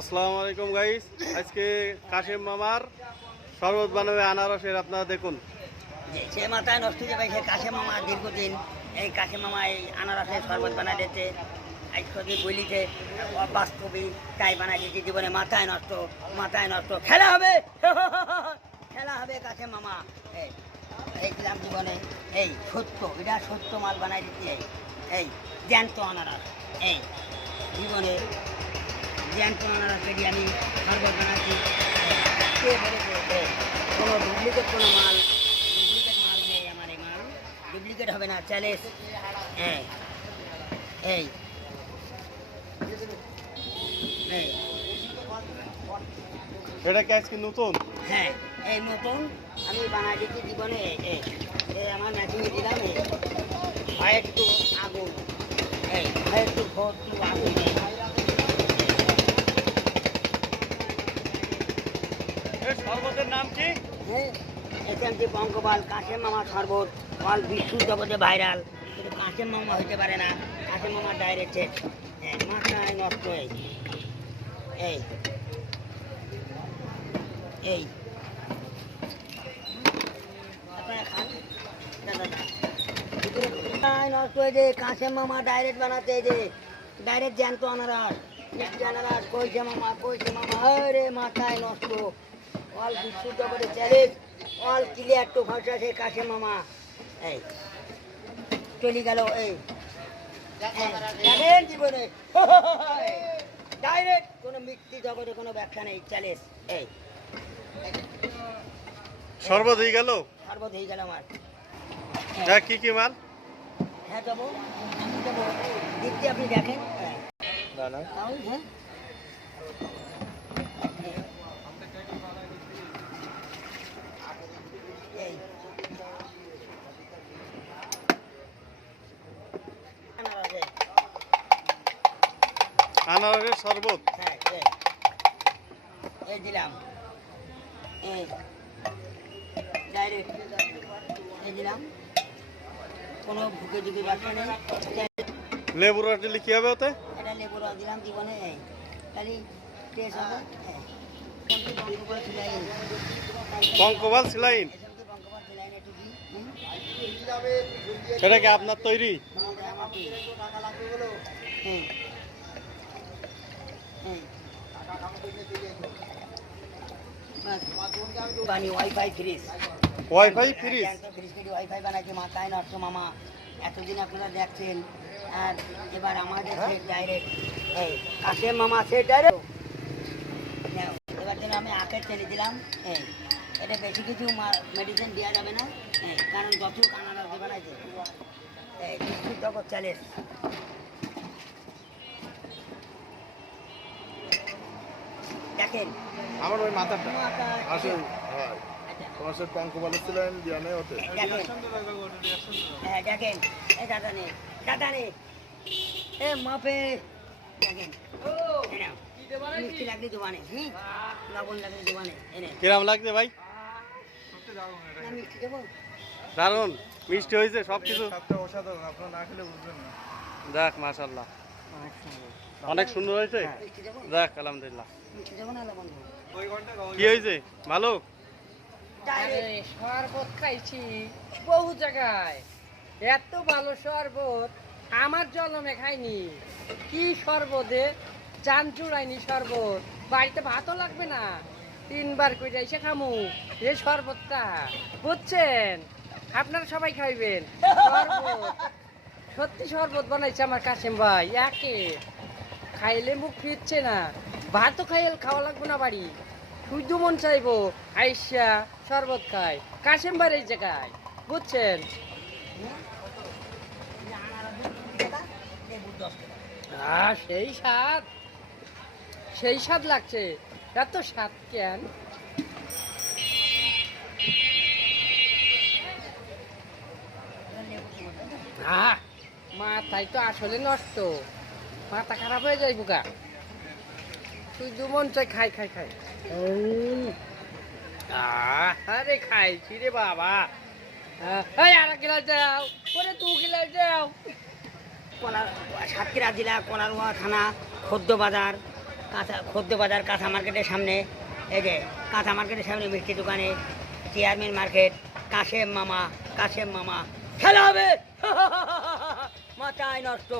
আসসালামু আলাইকুম গাইস। আজকে কাশেম মামার শরবত বানাবে আনারসের, আপনারা দেখুন। সে মাথায় নষ্ট হয়ে যাবে। সে কাশেম মামা দীর্ঘদিন এই কাশেম মামা এই আনারসের শরবত বানাই দিতে আজকে বলিতে বাস্তবিক তাই বানাই দিতে জীবনে মাথায় নষ্ট খেলা হবে খেলা হবে কাশেম মামা এই দিলাম জীবনে এই সত্য এটা সত্য মাল বানাই দিতে এই জ্যান্ত আনারস এই জীবনে জ্যান্ত আনারস যদি আমি শরবত বানাচ্ছি কে বলেছে কোনো ডুপ্লিকেট কোনো মাল নেই। আমার এই মাল ডুপ্লিকেট হবে না, চ্যালেঞ্জ। এই এই এই এটা কি আজকে নতুন? হ্যাঁ, এই নতুন আমি বানাই দিচ্ছি জীবনে। এই আমার মেশিনে দিলাম হয় একটু আগুন, এই হয় একটু ভর্তি আগুন। শরবতের নাম কি? হ্যাঁ, এখানে পঙ্কপাল কাশেম মামা শরবত অল বিশ্ব জগতে ভাইরাল। কিন্তু কাশেম মামা হইতে পারে না, কাশেম মামা ডাইরেক্ট মাথায় নষ্ট। এই এই আপনারা খান নষ্ট হয়ে যে কাশেম মামা ডাইরেক্ট বানাতে যে ডাইরেক্ট জ্যান্ত আনারস মিষ্টি আনারস কইছে মামা আরে মাথায় নষ্ট। অল বিশ্ব জগতে চ্যালেঞ্জ, অল ক্লিয়ার টু ভাষা সে কাশেম মামা এই চলে গেল। এই জানেন জীবনে ডাইরেক্ট কোনো মিষ্টি জগতে কোনো ব্যবসা নেই, চ্যালেঞ্জ। এই শরবত হয়ে গেল, শরবত হয়ে গেল আমার। হ্যাঁ, কি কি মাল? হ্যাঁ যাবো, আমি যাবো দিচ্ছি, আপনি দেখেন। হ্যাঁ হ্যাঁ এই আনারসের শরবত। হ্যাঁ এই দিলাম, এই ডাইরেক্ট এই দিলাম, কোনো ভুকে ঝুঁকে ব্যবসা নেই। লেবুর রস দিলে কি হবে ওতে? এটা লেবু রস দিলাম জীবনে, এই খালি টেস্ট হবে। পঙ্কপাল সিলাইন, সেটা কি আপনার তৈরি? ওয়াইফাই ফ্রিজ ওয়াইফাই বানাইছে মাথায় নষ্ট মামা। এতদিন আপনারা দেখছেন, আর এবার আমাদের ডাইরেক্ট এই কাশেম মামা সে ডাইরেক্ট। এবার যেন আমি আখে ছেড়ে দিলাম। এটা বেশি কিছু মেডিসিন দেওয়া যাবে না, কারণ যত আনারস বানাইছে এই জগৎ চ্যালেঞ্জ। দেখেন আমার ওই মাথাটা আসে তোমার সাথে পঙ্কপাল ছিলেন দিয়ানে ওতে। হ্যাঁ দেখেন, এই দাদা নে এ মাপে দেখেন। মিষ্টি লাগলে দোকানে, লবণ লাগলে দোকানে এনে। কিরাম লাগছে ভাই? মিষ্টি দেবো, দারুন মিষ্টি হয়েছে সবকিছু। অসাধারণ, আপনারা না খেলে বুঝবেন না। দেখ মাশাআল্লাহ, অনেক সুন্দর হয়েছে। মিষ্টি দেবো, দেখ আলহামদুলিল্লাহ। মিষ্টি দেবো না লবণ দেবো? কি হয়েছে ভালো? শরবত খাইছি বহু জায়গায়, এত ভালো শরবত আমার জন্মে খাইনি। কি শরবতে জান চুড়াইনি শরবত, বাড়িতে ভাতও লাগবে না, 3 বার করে এসে খামু এই শরবতটা, বুঝছেন? আপনারা সবাই খাইবেন শরবত। সত্যি শরবত বানাইছে আমার কাশেম ভাই, একে খাইলে মুখ ফিরছে না। ভাতও খাওয়া লাগবে না বাড়ি, শুধু মন চাইবো আইসা শরবত খাই কাশেম ভাইয়ের এই জায়গায়, বুঝছেন? সেই স্বাদ লাগছে, এত স্বাদ কেন? মাথায় তো আসলে নষ্ট, মাথা খারাপ হয়ে যায় বুকা। শুধু মন চাই খাই। আরে খাইছি রে বাবা। আর গিলাস যাও, পরে 2 গিলাস যাও। সাতক্ষীরা জেলা কোনারুয়া থানা খদ্দ বাজার কাঁচা খদ্দ বাজার কাঁচা মার্কেটের সামনে, এই যে কাঁচা মার্কেটের সামনে মিষ্টি দোকানে চেয়ারম্যান মার্কেট, কাশেম মামা খেলা হবে মাথায় নষ্ট।